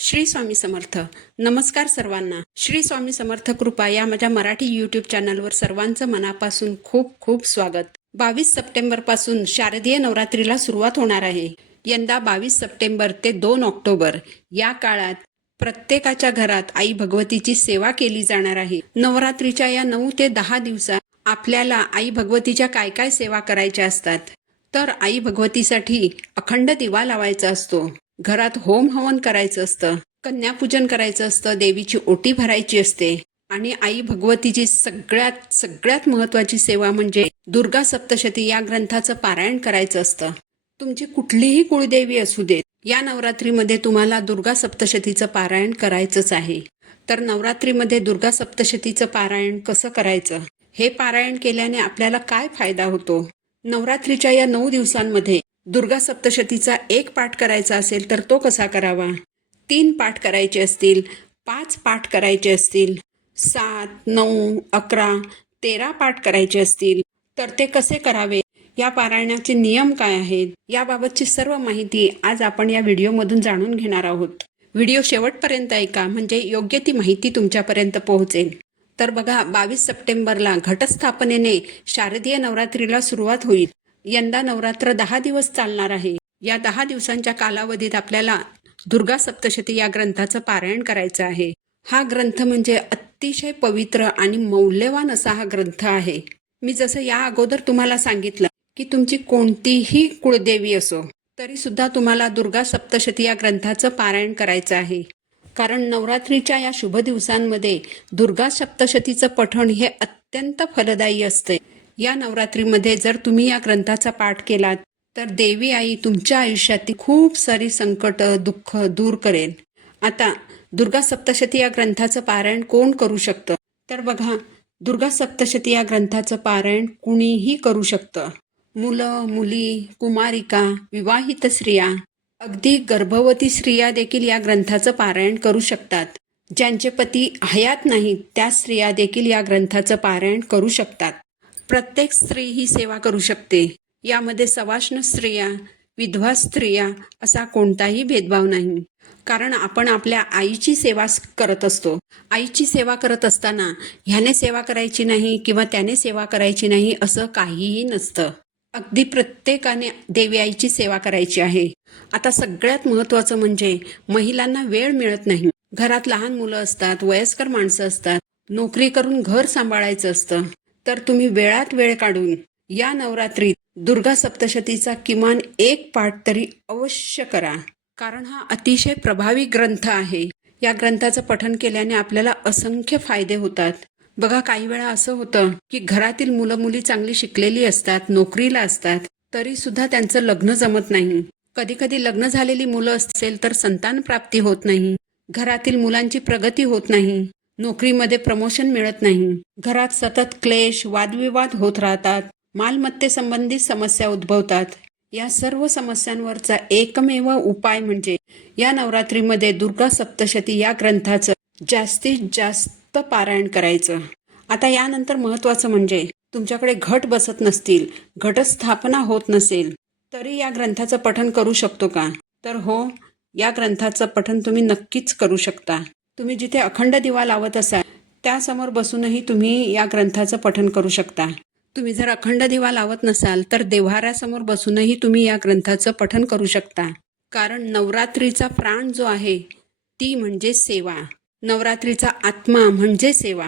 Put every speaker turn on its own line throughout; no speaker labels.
श्री स्वामी समर्थ. नमस्कार सर्वांना. श्री स्वामी समर्थ कृपा या माझ्या मराठी यूट्यूब चॅनलवर सर्वांचं मनापासून खूप खूप स्वागत. बावीस सप्टेंबरपासून शारदीय नवरात्रीला सुरुवात होणार आहे. यंदा बावीस सप्टेंबर ते दोन ऑक्टोबर या काळात प्रत्येकाच्या घरात आई भगवतीची सेवा केली जाणार आहे. नवरात्रीच्या या नऊ ते दहा दिवसात आपल्याला आई भगवतीच्या काय काय सेवा करायच्या असतात? तर आई भगवतीसाठी अखंड दिवा लावायचा असतो. घरात होम हवन करायचं असतं कन्यापूजन करायचं असतं देवीची ओटी भरायची असते आणि आई भगवतीची सगळ्यात सगळ्यात महत्वाची सेवा म्हणजे दुर्गा सप्तशती या ग्रंथाचं पारायण करायचं असतं. तुमची कुठलीही कुळदेवी असू देत या नवरात्रीमध्ये तुम्हाला दुर्गा सप्तशतीचं पारायण करायचंच आहे. तर नवरात्रीमध्ये दुर्गा सप्तशतीचं पारायण कसं करायचं? हे पारायण केल्याने आपल्याला काय फायदा होतो? नवरात्रीच्या या नऊ दिवसांमध्ये दुर्गा सप्तशतीचा एक पाठ करायचा असेल तर तो कसा करावा? तीन पाठ करायचे असतील पाच पाठ करायचे असतील सात नऊ अकरा तेरा पाठ करायचे असतील तर ते कसे करावे? या पारायणाचे नियम काय आहेत? याबाबतची सर्व माहिती आज आपण या व्हिडिओमधून जाणून घेणार आहोत. व्हिडिओ शेवटपर्यंत ऐका म्हणजे योग्य ती माहिती तुमच्यापर्यंत पोहोचेल. तर बघा बावीस सप्टेंबरला घटस्थापनेने शारदीय नवरात्रीला सुरुवात होईल. यंदा नवरात्र दहा दिवस चालणार आहे. या दहा दिवसांच्या कालावधीत आपल्याला दुर्गा सप्तशती या ग्रंथाचं पारायण करायचं आहे. हा ग्रंथ म्हणजे अतिशय पवित्र आणि मौल्यवान असा हा ग्रंथ आहे. मी जसं या अगोदर तुम्हाला सांगितलं की तुमची कोणतीही कुळदेवी असो तरी सुद्धा तुम्हाला दुर्गा सप्तशती या ग्रंथाचं पारायण करायचं आहे. कारण नवरात्रीच्या या शुभ दिवसांमध्ये दुर्गा सप्तशतीचं पठण हे अत्यंत फलदायी असते. या नवरात्रीमध्ये जर तुम्ही या ग्रंथाचा पाठ केलात तर देवी आई तुमच्या आयुष्यातील खूप सारी संकट दुःख दूर करेल. आता दुर्गा सप्तशती या ग्रंथाचं पारायण कोण करू शकतं? तर बघा दुर्गा सप्तशती या ग्रंथाचं पारायण कुणीही करू शकतं. मुलं मुली कुमारिका विवाहित स्त्रिया अगदी गर्भवती स्त्रिया देखील या ग्रंथाचं पारायण करू शकतात. ज्यांचे पती हयात नाहीत त्या स्त्रिया देखील या ग्रंथाचं पारायण करू शकतात. प्रत्येक स्त्री ही सेवा करू शकते. यामध्ये सवाष्ण स्त्रिया विधवा स्त्रिया असा कोणताही भेदभाव नाही. कारण आपण आपल्या आईची सेवा करत असतो. आईची सेवा करत असताना ह्याने सेवा करायची नाही किंवा त्याने सेवा करायची नाही असं काहीही नसतं. अगदी प्रत्येकाने देवी आईची सेवा करायची आहे. आता सगळ्यात महत्वाचं म्हणजे महिलांना वेळ मिळत नाही. घरात लहान मुलं असतात वयस्कर माणसं असतात. नोकरी करून घर सांभाळायचं असतं. तर तुम्ही वेळात वेळ काढून या नवरात्रीत दुर्गा सप्तशतीचा किमान एक पाठ तरी अवश्य करा. कारण हा अतिशय प्रभावी ग्रंथ आहे. या ग्रंथाचं पठन केल्याने आपल्याला असंख्य फायदे होतात. बघा काही वेळा असं होतं की घरातील मुलं मुली चांगली शिकलेली असतात नोकरीला असतात तरी सुद्धा त्यांचं लग्न जमत नाही. कधी कधी लग्न झालेली मुलं असेल तर संतान प्राप्ती होत नाही. घरातील मुलांची प्रगती होत नाही. नोकरीमध्ये प्रमोशन मिळत नाही. घरात सतत क्लेश वादविवाद होत राहतात. मालमत्तेसंबंधित समस्या उद्भवतात. या सर्व समस्यांवरचा एकमेव उपाय म्हणजे या नवरात्रीमध्ये दुर्गा सप्तशती या ग्रंथाचं जास्तीत जास्त पारायण करायचं. आता यानंतर महत्वाचं म्हणजे तुमच्याकडे घट बसत नसतील घटस्थापना होत नसेल तरी या ग्रंथाचं पठन करू शकतो का? तर हो या ग्रंथाचं पठन तुम्ही नक्कीच करू शकता. तुम्ही जिथे अखंड दिवा लावत असाल त्यासमोर बसूनही तुम्ही या ग्रंथाचं पठन करू शकता. तुम्ही जर अखंड दिवा लावत नसाल तर देव्हाऱ्यासमोर बसूनही तुम्ही या ग्रंथाचं पठन करू शकता. कारण नवरात्रीचा प्राण जो आहे ती म्हणजे सेवा. नवरात्रीचा आत्मा म्हणजे सेवा.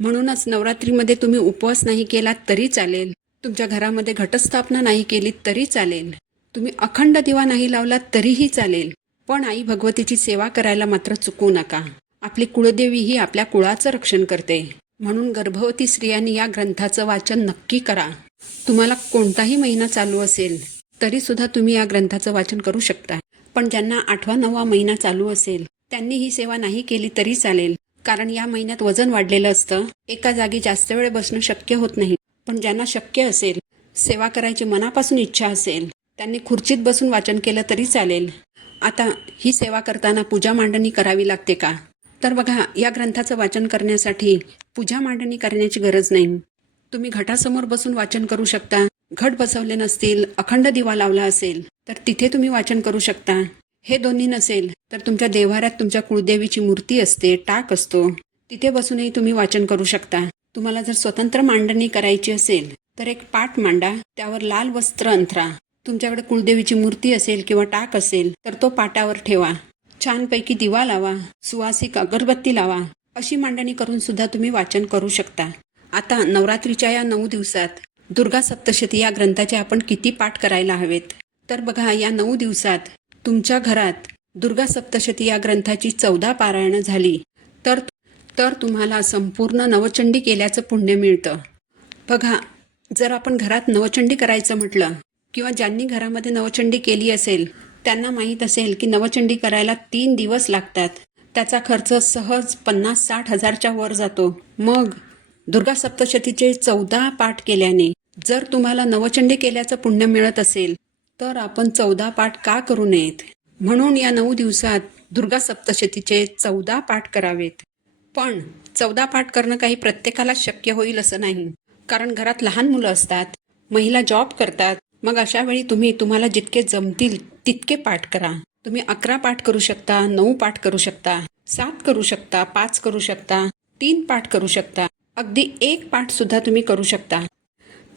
म्हणूनच नवरात्रीमध्ये तुम्ही उपवास नाही केलात तरी चालेल. तुमच्या घरामध्ये घटस्थापना नाही केली तरी चालेल. तुम्ही अखंड दिवा नाही लावलात तरीही चालेल. पण आई भगवतीची सेवा करायला मात्र चुकू नका. आपली कुळदेवी ही आपल्या कुळाचं रक्षण करते. म्हणून गर्भवती स्त्रियांनी या ग्रंथाचं वाचन नक्की करा. तुम्हाला कोणताही महिना चालू असेल तरी सुद्धा तुम्ही या ग्रंथाचं वाचन करू शकता. पण ज्यांना आठवा नववा महिना चालू असेल त्यांनी ही सेवा नाही केली तरी चालेल. कारण या महिन्यात वजन वाढलेलं असतं. एका जागी जास्त वेळ बसणं शक्य होत नाही. पण ज्यांना शक्य असेल सेवा करायची मनापासून इच्छा असेल त्यांनी खुर्चीत बसून वाचन केलं तरी चालेल. आता ही सेवा करताना पूजा मांडणी करावी लागते का? तर बघा या ग्रंथाचं वाचन करण्यासाठी पूजा मांडणी करण्याची गरज नाही. तुम्ही घटासमोर बसून वाचन करू शकता. घट बसवले नसतील अखंड दिवा लावला असेल तर तिथे तुम्ही वाचन करू शकता. हे दोन्ही नसेल तर तुमच्या देव्हाऱ्यात तुमच्या कुळदेवीची मूर्ती असते टाक असतो. तिथे बसूनही तुम्ही वाचन करू शकता. तुम्हाला जर स्वतंत्र मांडणी करायची असेल तर एक पाट मांडा त्यावर लाल वस्त्र अंथरा. तुमच्याकडे कुळदेवीची मूर्ती असेल किंवा टाक असेल तर तो पाटावर ठेवा. छानपैकी दिवा लावा सुवासिक अगरबत्ती लावा अशी मांडणी करून सुद्धा तुम्ही वाचन करू शकता. आता नवरात्रीच्या या नऊ दिवसात दुर्गा सप्तशती या ग्रंथाचे आपण किती पाठ करायला हवेत? तर बघा या नऊ दिवसात तुमच्या घरात दुर्गा सप्तशती या ग्रंथाची चौदा पारायणं झाली. तर तर तुम्हाला संपूर्ण नवचंडी केल्याचं पुण्य मिळतं. बघा जर आपण घरात नवचंडी करायचं म्हटलं किंवा ज्यांनी घरामध्ये नवचंडी केली असेल त्यांना माहीत असेल की नवचंडी करायला तीन दिवस लागतात. त्याचा खर्च सहज पन्नास साठ हजारच्या वर जातो. मग दुर्गा सप्तशतीचे चौदा पाठ केल्याने जर तुम्हाला नवचंडी केल्याचं पुण्य मिळत असेल तर आपण चौदा पाठ का करू नयेत? म्हणून या नऊ दिवसात दुर्गा सप्तशतीचे चौदा पाठ करावेत. पण चौदा पाठ करणं काही प्रत्येकाला शक्य होईल असं नाही. कारण घरात लहान मुलं असतात महिला जॉब करतात मग अशा वेळी तुम्ही तुम्हाला जितके जमतील तितके पाठ करा. तुम्ही अकरा पाठ करू शकता नऊ पाठ करू शकता सात करू शकता पाच करू शकता तीन पाठ करू शकता. अगदी एक पाठ सुद्धा तुम्ही करू शकता.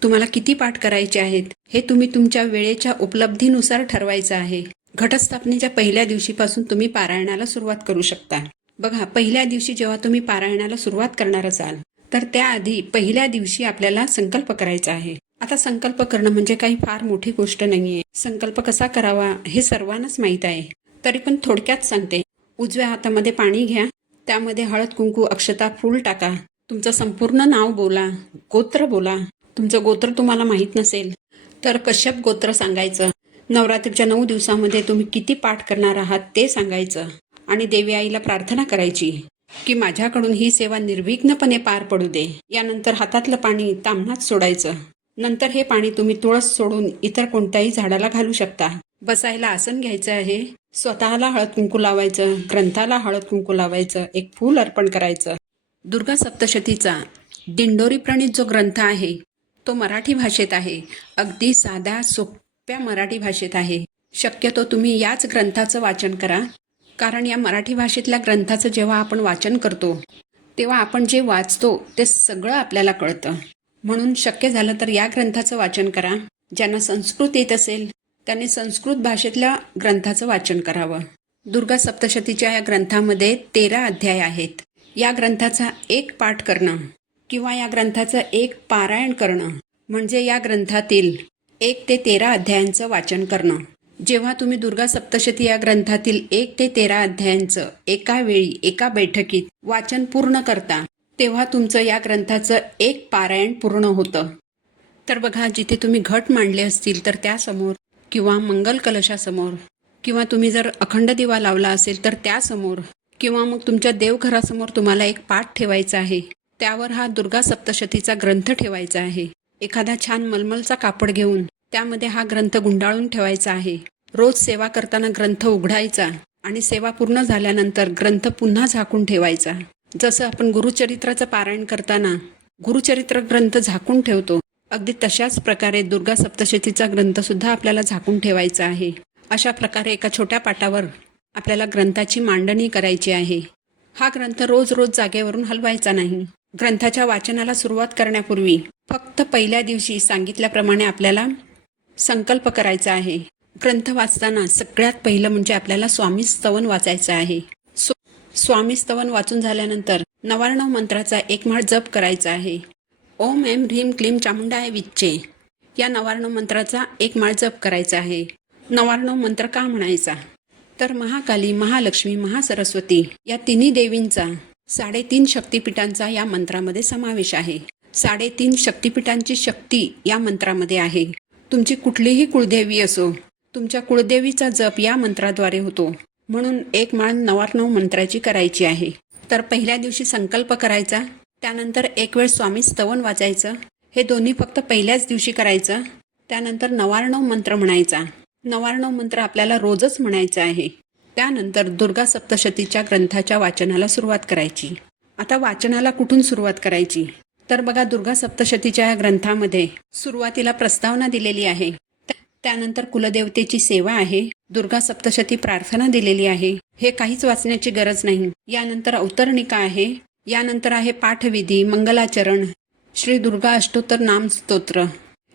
तुम्हाला किती पाठ करायचे आहेत हे तुम्ही तुमच्या वेळेच्या उपलब्धीनुसार ठरवायचं आहे. घटस्थापनेच्या पहिल्या दिवशीपासून तुम्ही पारायणाला सुरुवात करू शकता. बघा पहिल्या दिवशी जेव्हा तुम्ही पारायणाला सुरुवात करणार असाल तर त्याआधी पहिल्या दिवशी आपल्याला संकल्प करायचा आहे. आता संकल्प करणं म्हणजे काही फार मोठी गोष्ट नाहीये. संकल्प कसा करावा हे सर्वांनाच माहीत आहे. तरी पण थोडक्यात सांगते. उजव्या हातामध्ये पाणी घ्या त्यामध्ये हळद कुंकू अक्षता फूल टाका. तुमचं संपूर्ण नाव बोला गोत्र बोला. तुमचं गोत्र तुम्हाला माहीत नसेल तर कश्यप गोत्र सांगायचं. नवरात्रीच्या नऊ दिवसामध्ये तुम्ही किती पाठ करणार आहात ते सांगायचं. आणि देवी आईला प्रार्थना करायची की माझ्याकडून ही सेवा निर्विघ्नपणे पार पडू दे. यानंतर हातातलं पाणी तांबणात सोडायचं. नंतर हे पाणी तुम्ही तुळस सोडून इतर कोणत्याही झाडाला घालू शकता. बसायला आसन घ्यायचं आहे. स्वतःला हळद कुंकू लावायचं ग्रंथाला हळद कुंकू लावायचं एक फूल अर्पण करायचं. दुर्गा सप्तशतीचा दिंडोरी प्रणित जो ग्रंथ आहे तो मराठी भाषेत आहे. अगदी साध्या सोप्या मराठी भाषेत आहे. शक्यतो तुम्ही याच ग्रंथाचं वाचन करा. कारण या मराठी भाषेतल्या ग्रंथाचं जेव्हा आपण वाचन करतो तेव्हा आपण जे वाचतो ते सगळं आपल्याला कळतं. म्हणून शक्य झालं तर या ग्रंथाचं वाचन करा. ज्यांना संस्कृत येत असेल त्यांनी संस्कृत भाषेतल्या ग्रंथाचं वाचन करावं. दुर्गा सप्तशतीच्या या ग्रंथामध्ये तेरा अध्याय आहेत. या ग्रंथाचा एक पाठ करणं किंवा या ग्रंथाचं एक पारायण करणं म्हणजे या ग्रंथातील एक ते तेरा अध्यायांचं वाचन करणं. जेव्हा तुम्ही दुर्गा सप्तशती या ग्रंथातील एक ते तेरा अध्यायांचं एका वेळी एका बैठकीत वाचन पूर्ण करता तेव्हा तुमचं या ग्रंथाचं एक पारायण पूर्ण होतं. तर बघा जिथे तुम्ही घट मांडले असतील तर त्यासमोर किंवा मंगल कलशासमोर किंवा तुम्ही जर अखंड दिवा लावला असेल तर त्यासमोर किंवा मग तुमच्या देवघरासमोर तुम्हाला एक पाठ ठेवायचा आहे त्यावर हा दुर्गा सप्तशतीचा ग्रंथ ठेवायचा आहे. एखादा छान मलमलचा कापड घेऊन त्यामध्ये हा ग्रंथ गुंडाळून ठेवायचा आहे. रोज सेवा करताना ग्रंथ उघडायचा आणि सेवा पूर्ण झाल्यानंतर ग्रंथ पुन्हा झाकून ठेवायचा. जसं आपण गुरुचरित्राचं पारायण करताना गुरुचरित्र ग्रंथ झाकून ठेवतो अगदी तशाच प्रकारे दुर्गा सप्तशतीचा ग्रंथ सुद्धा आपल्याला झाकून ठेवायचा आहे. अशा प्रकारे एका छोट्या पाटावर आपल्याला ग्रंथाची मांडणी करायची आहे. हा ग्रंथ रोज रोज जागेवरून हलवायचा नाही. ग्रंथाच्या वाचनाला सुरुवात करण्यापूर्वी फक्त पहिल्या दिवशी सांगितल्याप्रमाणे आपल्याला संकल्प करायचा आहे. ग्रंथ वाचताना सगळ्यात पहिलं म्हणजे आपल्याला स्वामी स्तवन वाचायचं आहे. स्वामी स्तवन वाचून झाल्यानंतर नवार्णव मंत्राचा एक माळ जप करायचा आहे. ओम एम ह्रीम क्लीम चामुंडाय विच्चे. या नवार्णव मंत्राचा एक माळ जप करायचा आहे. नवार्णव मंत्र का म्हणायचा? तर महाकाली महालक्ष्मी महासरस्वती या तिन्ही देवींचा साडेतीन शक्तिपीठांचा या मंत्रामध्ये समावेश आहे. साडेतीन शक्तिपीठांची शक्ती या मंत्रामध्ये आहे. तुमची कुठलीही कुळदेवी असो तुमच्या कुळदेवीचा जप या मंत्राद्वारे होतो. म्हणून एक माळ नवारणव मंत्राची करायची आहे. तर पहिल्या दिवशी संकल्प करायचा त्यानंतर एक वेळ स्वामी स्तवन वाचायचं हे दोन्ही फक्त पहिल्याच दिवशी करायचं त्यानंतर नवार्णव मंत्र म्हणायचा. नवार्णव मंत्र आपल्याला रोजच म्हणायचा आहे. त्यानंतर दुर्गा सप्तशतीच्या ग्रंथाच्या वाचनाला सुरुवात करायची. आता वाचनाला कुठून सुरुवात करायची? तर बघा दुर्गा सप्तशतीच्या या ग्रंथामध्ये सुरुवातीला प्रस्तावना दिलेली आहे. त्यानंतर कुलदेवतेची सेवा आहे. दुर्गा सप्तशती प्रार्थना दिलेली आहे. हे काहीच वाचण्याची गरज नाही. यानंतर अवतरणिका आहे. यानंतर आहे पाठविधी मंगलाचरण. श्री दुर्गा अष्टोत्तर नाम स्तोत्र.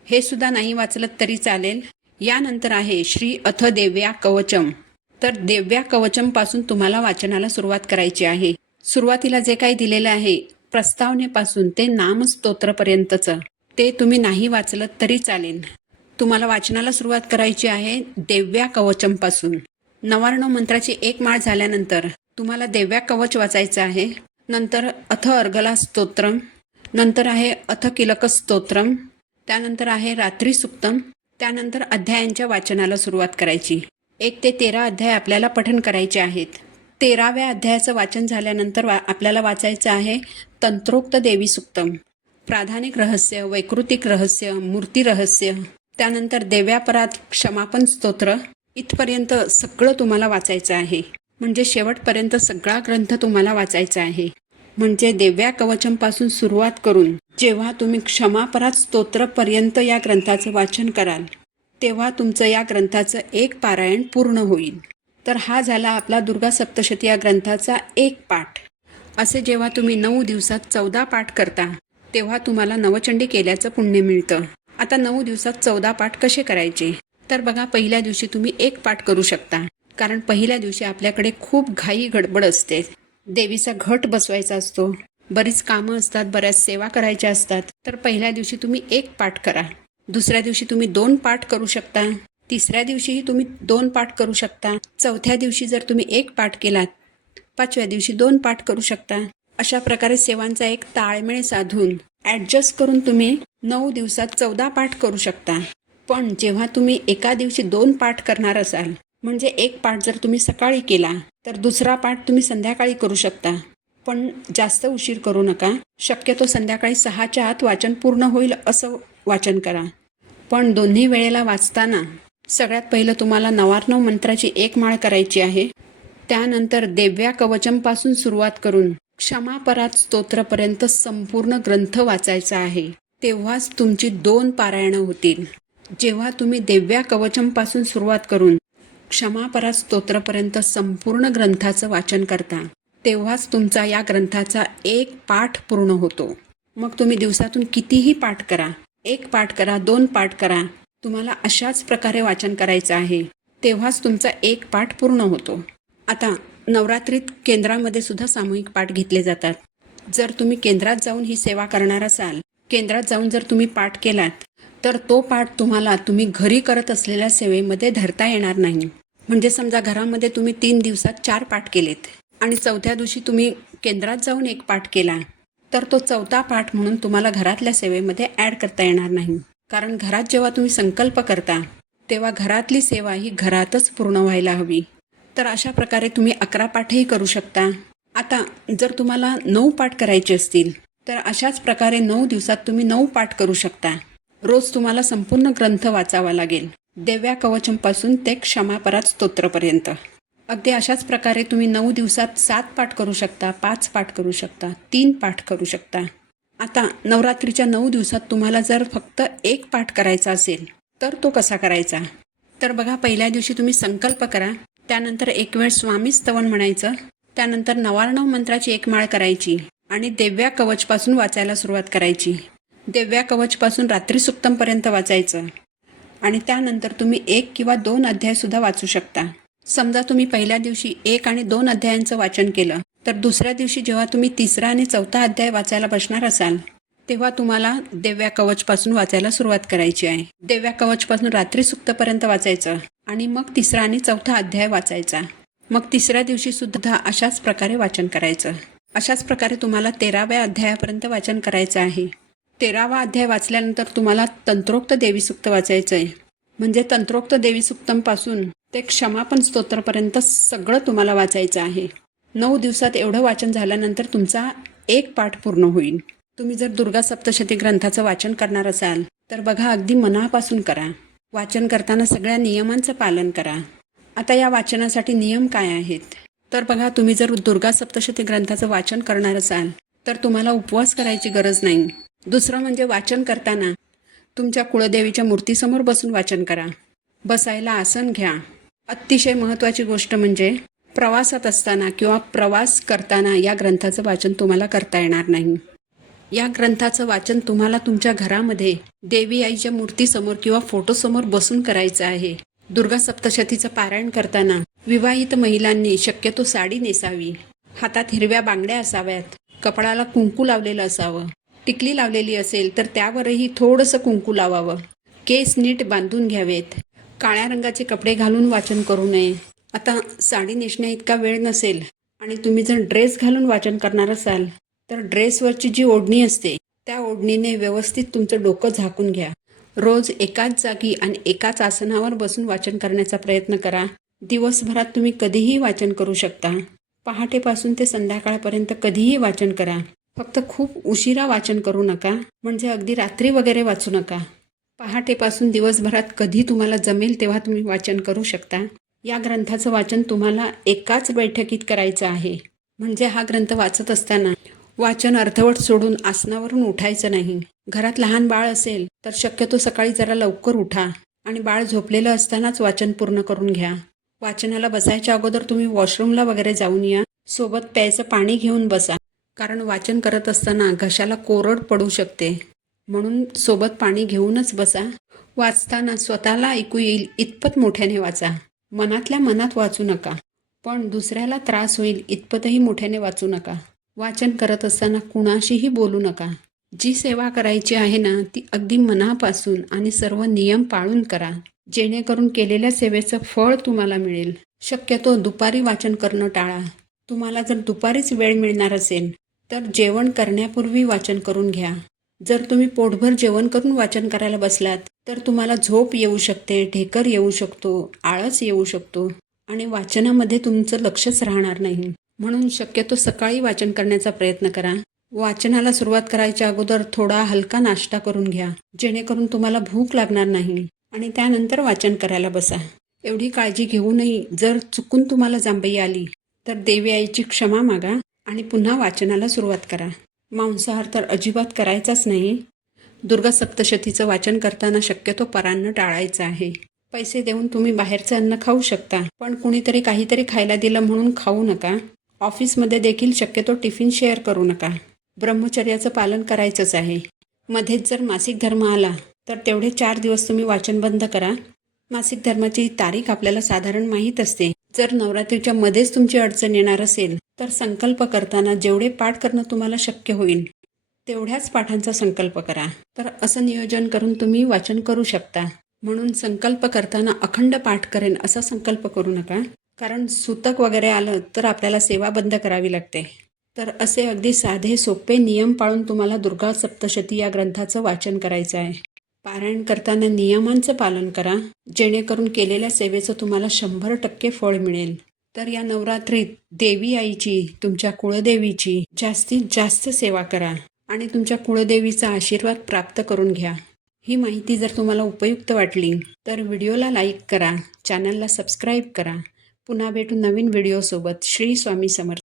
हे सुद्धा नाही वाचलं तरी चालेल. यानंतर आहे श्री अथ देव्या कवचम. तर देव्या कवचमपासून तुम्हाला वाचनाला सुरुवात करायची आहे. सुरुवातीला जे काही दिलेलं आहे प्रस्तावनेपासून ते नामस्तोत्रपर्यंतचं. ते तुम्ही नाही वाचलं तरी चालेल. तुम्हाला वाचनाला सुरुवात करायची आहे देव्या कवचमपासून मंत्राची एक माळ झाल्यानंतर तुम्हाला देव्या कवच वाचायचं आहे. नंतर अथ अर्गला स्तोत्रम नंतर आहे अथ किलक स्तोत्रम त्यानंतर आहे रात्री सुक्तम. त्यानंतर अध्यायांच्या वाचनाला सुरुवात करायची. एक ते तेरा अध्याय आपल्याला पठन करायचे आहेत. तेराव्या अध्यायाचं वाचन झाल्यानंतर वा आपल्याला वाचायचं आहे तंत्रोक्त देवी सुक्तम. प्राधानिक रहस्य वैकृतिक रहस्य मूर्ती रहस्य त्यानंतर देव्यापरात क्षमापन स्तोत्र. इथपर्यंत सगळं तुम्हाला वाचायचं आहे. म्हणजे शेवटपर्यंत सगळा ग्रंथ तुम्हाला वाचायचा आहे. म्हणजे देव्या कवचमपासून सुरुवात करून जेव्हा तुम्ही क्षमापरात स्तोत्रपर्यंत या ग्रंथाचं वाचन कराल तेव्हा तुमचं या ग्रंथाचं एक पारायण पूर्ण होईल. तर हा झाला आपला दुर्गा सप्तशती या ग्रंथाचा एक पाठ. असे जेव्हा तुम्ही नऊ दिवसात चौदा पाठ करता तेव्हा तुम्हाला नवचंडी केल्याचं पुण्य मिळतं. आता नऊ दिवसात चौदा पाठ कसे करायचे? तर बघा पहिल्या दिवशी तुम्ही एक पाठ करू शकता. कारण पहिल्या दिवशी आपल्याकडे खूप घाई गडबड असते. देवीचा घट बसवायचा असतो. बरीच कामं असतात बऱ्याच सेवा करायच्या असतात. तर पहिल्या दिवशी तुम्ही एक पाठ करा. दुसऱ्या दिवशी तुम्ही दोन पाठ करू शकता. तिसऱ्या दिवशीही तुम्ही दोन पाठ करू शकता. चौथ्या दिवशी जर तुम्ही एक पाठ केलात पाचव्या दिवशी दोन पाठ करू शकता. अशा प्रकारे सेवांचा एक ताळमेळ साधून ॲडजस्ट करून तुम्ही नऊ दिवसात चौदा पाठ करू शकता. पण जेव्हा तुम्ही एका दिवशी दोन पाठ करणार असाल म्हणजे एक पाठ जर तुम्ही सकाळी केला तर दुसरा पाठ तुम्ही संध्याकाळी करू शकता. पण जास्त उशीर करू नका. शक्यतो संध्याकाळी सहाच्या आत वाचन पूर्ण होईल असं वाचन करा. पण दोन्ही वेळेला वाचताना सगळ्यात पहिलं तुम्हाला नवार्णव मंत्राची एक माळ करायची आहे. त्यानंतर देव्या कवचमपासून सुरुवात करून क्षमापरात स्तोत्रपर्यंत संपूर्ण ग्रंथ वाचायचा आहे. तेव्हाच तुमची दोन पारायणं होतील. जेव्हा तुम्ही देव्या कवचमपासून सुरुवात करून क्षमापरात स्तोत्रपर्यंत संपूर्ण ग्रंथाचं वाचन करता तेव्हाच तुमचा या ग्रंथाचा एक पाठ पूर्ण होतो. मग तुम्ही दिवसातून कितीही पाठ करा एक पाठ करा दोन पाठ करा तुम्हाला अशाच प्रकारे वाचन करायचं आहे. तेव्हाच तुमचा एक पाठ पूर्ण होतो. आता नवरात्रीत केंद्रामध्ये सुद्धा सामूहिक पाठ घेतले जातात. जर तुम्ही केंद्रात जाऊन ही सेवा करणार असाल केंद्रात जाऊन जर तुम्ही पाठ केलात तर तो पाठ तुम्हाला तुम्ही घरी करत असलेल्या सेवेमध्ये धरता येणार नाही. म्हणजे समजा घरामध्ये तुम्ही तीन दिवसात चार पाठ केलेत आणि चौथ्या दिवशी तुम्ही केंद्रात जाऊन एक पाठ केला तर तो चौथा पाठ म्हणून तुम्हाला घरातल्या सेवेमध्ये ॲड करता येणार नाही. कारण घरात जेव्हा तुम्ही संकल्प करता तेव्हा घरातली सेवा ही घरातच पूर्ण व्हायला हवी. तर अशा प्रकारे तुम्ही अकरा पाठही करू शकता. आता जर तुम्हाला नऊ पाठ करायचे असतील तर अशाच प्रकारे नऊ दिवसात तुम्ही नऊ पाठ करू शकता. रोज तुम्हाला संपूर्ण ग्रंथ वाचावा लागेल. देव्या कवचमपासून ते क्षमापरात स्तोत्रपर्यंत. अगदी अशाच प्रकारे तुम्ही नऊ दिवसात सात पाठ करू शकता पाच पाठ करू शकता तीन पाठ करू शकता. आता नवरात्रीच्या नऊ दिवसात तुम्हाला जर फक्त एक पाठ करायचा असेल तर तो कसा करायचा? तर बघा पहिल्या दिवशी तुम्ही संकल्प करा त्यानंतर एक वेळ स्वामी स्तवन म्हणायचं त्यानंतर नवार्णव मंत्राची एक माळ करायची आणि देव्या कवचपासून वाचायला सुरुवात करायची. देव्या कवचपासून रात्री सुप्तमपर्यंत वाचायचं. आणि त्यानंतर तुम्ही एक किंवा दोन अध्यायसुद्धा वाचू शकता. समजा तुम्ही पहिल्या दिवशी एक आणि दोन अध्यायांचं वाचन केलं तर दुसऱ्या दिवशी जेव्हा तुम्ही तिसरा आणि चौथा अध्याय वाचायला बसणार असाल तेव्हा तुम्हाला देव्या कवचपासून वाचायला सुरुवात करायची आहे. देव्या कवचपासून रात्री सुक्तपर्यंत वाचायचं. आणि मग तिसरा आणि चौथा अध्याय वाचायचा. मग तिसऱ्या दिवशी सुद्धा अशाच प्रकारे वाचन करायचं. अशाच प्रकारे तुम्हाला तेराव्या अध्यायापर्यंत वाचन करायचं आहे. तेरावा अध्याय वाचल्यानंतर तुम्हाला तंत्रोक्त देवी सुक्त वाचायचं आहे म्हणजे तंत्रोक्त देवी सुक्तमपासून ते क्षमापन स्तोत्रपर्यंत सगळं तुम्हाला वाचायचं आहे. नऊ दिवसात एवढं वाचन झाल्यानंतर तुमचा एक पाठ पूर्ण होईल. तुम्ही जर दुर्गा सप्तशती ग्रंथाचं वाचन करणार असाल तर बघा अगदी मनापासून करा. वाचन करताना सगळ्या नियमांचं पालन करा. आता या वाचनासाठी नियम काय आहेत? तर बघा तुम्ही जर दुर्गा सप्तशती ग्रंथाचं वाचन करणार असाल तर तुम्हाला उपवास करायची गरज नाही. दुसरं म्हणजे वाचन करताना तुमच्या कुळदेवीच्या मूर्तीसमोर बसून वाचन करा. बसायला आसन घ्या. अतिशय महत्त्वाची गोष्ट म्हणजे प्रवासात असताना किंवा प्रवास करताना या ग्रंथाचं वाचन तुम्हाला करता येणार नाही. या ग्रंथाचं वाचन तुम्हाला तुमच्या घरामध्ये देवी आईच्या मूर्तीसमोर किंवा फोटोसमोर बसून करायचं आहे. दुर्गा सप्तशतीचं पारायण करताना विवाहित महिलांनी शक्यतो साडी नेसावी. हातात हिरव्या बांगड्या असाव्यात. कपडाला कुंकू लावलेलं असावं. टिकली लावलेली असेल तर त्यावरही थोडंसं कुंकू लावावं. केस नीट बांधून घ्यावेत. काळ्या रंगाचे कपडे घालून वाचन करू नये. आता साडी नेसण्या इतका वेळ नसेल आणि तुम्ही जर ड्रेस घालून वाचन करणार असाल तर ड्रेसवरची जी ओढणी असते त्या ओढणीने व्यवस्थित तुमचं डोकं झाकून घ्या. रोज एकाच जागी आणि एकाच आसनावर बसून वाचन करण्याचा प्रयत्न करा. दिवसभरात तुम्ही कधीही वाचन करू शकता. पहाटेपासून ते संध्याकाळपर्यंत कधीही वाचन करा. फक्त खूप उशिरा वाचन करू नका म्हणजे अगदी रात्री वगैरे वाचू नका. पहाटेपासून दिवसभरात कधी तुम्हाला जमेल तेव्हा तुम्ही वाचन करू शकता. या ग्रंथाचं वाचन तुम्हाला एकाच बैठकीत करायचं आहे. म्हणजे हा ग्रंथ वाचत असताना वाचन अर्धवट सोडून आसनावरून उठायचं नाही. घरात लहान बाळ असेल तर शक्यतो सकाळी जरा लवकर उठा आणि बाळ झोपलेलं असतानाच वाचन पूर्ण करून घ्या. वाचनाला बसायच्या अगोदर तुम्ही वॉशरूमला वगैरे जाऊन या. सोबत प्यायचं पाणी घेऊन बसा. कारण वाचन करत असताना घशाला कोरड पडू शकते. म्हणून सोबत पाणी घेऊनच बसा. वाचताना स्वतःला ऐकू येईल इतपत मोठ्याने वाचा. मनातल्या मनात वाचू नका. पण दुसऱ्याला त्रास होईल इतपतही मोठ्याने वाचू नका. वाचन करत असताना कुणाशीही बोलू नका. जी सेवा करायची आहे ना ती अगदी मनापासून आणि सर्व नियम पाळून करा. जेणेकरून केलेल्या सेवेचं फळ तुम्हाला मिळेल. शक्यतो दुपारी वाचन करणं टाळा. तुम्हाला जर दुपारीच वेळ मिळणार असेल तर जेवण करण्यापूर्वी वाचन करून घ्या. जर तुम्ही पोटभर जेवण करून वाचन करायला बसलात तर तुम्हाला झोप येऊ शकते ढेकर येऊ शकतो आळस येऊ शकतो आणि वाचनामध्ये तुमचं लक्षच राहणार नाही. म्हणून शक्यतो सकाळी वाचन करण्याचा प्रयत्न करा. वाचनाला सुरुवात करायच्या अगोदर थोडा हलका नाश्ता करून घ्या जेणेकरून तुम्हाला भूक लागणार नाही आणि त्यानंतर वाचन करायला बसा. एवढी काळजी घेऊनही जर चुकून तुम्हाला जांभई आली तर देवी आईची क्षमा मागा आणि पुन्हा वाचनाला सुरुवात करा. मांसाहार तर अजिबात करायचाच नाही. दुर्गा सप्तशतीचं वाचन करताना शक्यतो परान्न टाळायचं आहे. पैसे देऊन तुम्ही बाहेरचं अन्न खाऊ शकता पण कुणीतरी काहीतरी खायला दिलं म्हणून खाऊ नका. ऑफिसमध्ये देखील शक्यतो टिफिन शेअर करू नका. ब्रह्मचर्याचं पालन करायचंच आहे. मध्येच जर मासिक धर्म आला तर तेवढे चार दिवस तुम्ही वाचन बंद करा. मासिक धर्माची तारीख आपल्याला साधारण माहीत असते. जर नवरात्रीच्या मध्येच तुमची अडचण येणार असेल तर संकल्प करताना जेवढे पाठ करणं तुम्हाला शक्य होईल तेवढ्याच पाठांचा संकल्प करा. तर असं नियोजन करून तुम्ही वाचन करू शकता. म्हणून संकल्प करताना अखंड पाठ करेन असा संकल्प करू नका. कारण सुतक वगैरे आलं तर आपल्याला सेवा बंद करावी लागते. तर असे अगदी साधे सोपे नियम पाळून तुम्हाला दुर्गा सप्तशती या ग्रंथाचं वाचन करायचं आहे. पारायण करताना नियमांचं पालन करा. जेणेकरून केलेल्या सेवेचं तुम्हाला शंभर टक्के फळ मिळेल. तर या नवरात्रीत देवी आईची तुमच्या कुळदेवीची जास्तीत जास्त सेवा करा आणि तुमच्या कुळदेवीचा आशीर्वाद प्राप्त करून घ्या. ही माहिती जर तुम्हाला उपयुक्त वाटली तर व्हिडिओला लाईक करा चॅनलला सबस्क्राईब करा. पुन्हा भेटू नवीन व्हिडिओसोबत श्री स्वामी समर्थ.